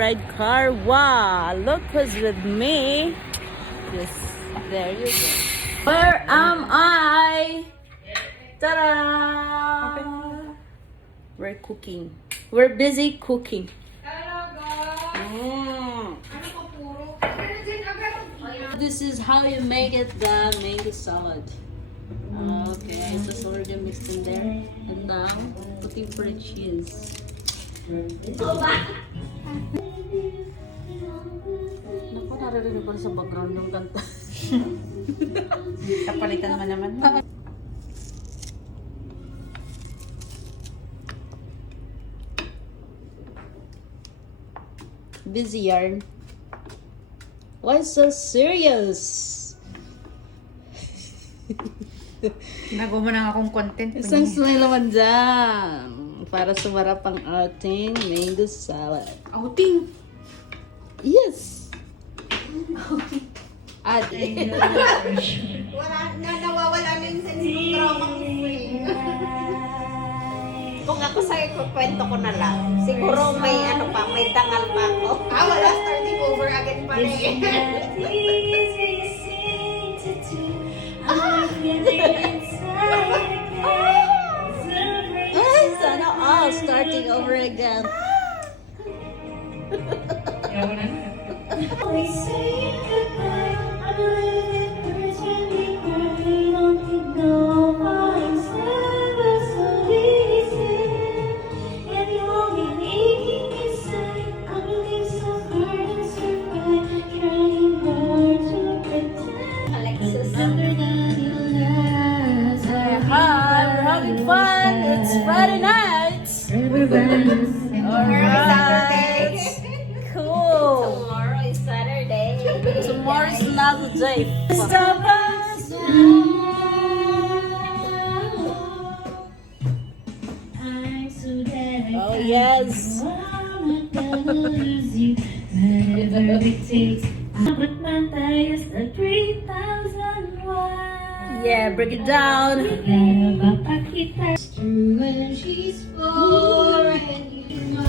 red car. Wow, look who's with me. Yes, there you go. Where am I? Ta-da! We're cooking. We're busy cooking. This is how you make it the mango salad. Okay, so it's already mixed in there. And now, putting for the cheese. Naku, naririnig ko sa background yung kanta. Kapalitan mo naman. Busy yarn. Why so serious? Ginagawa mo na akong content. Isang slime naman dyan. Para sumarap ang ating mango salad. Outing! Yes! Ate. Wala na, nawawala na yung sense ng trauma ko. Kung ako sa'yo, kwento ko na lang. Siguro may ano pa, may dangal pa ako. Wala, starting over again pa rin. Ay, sana all starting over again. Hi, we're having fun. It's Friday night. Alright. Cool. Tomorrow is Saturday. Tomorrow is another day. Stop us. Oh yes. Yeah, break it down. When she's 4 and you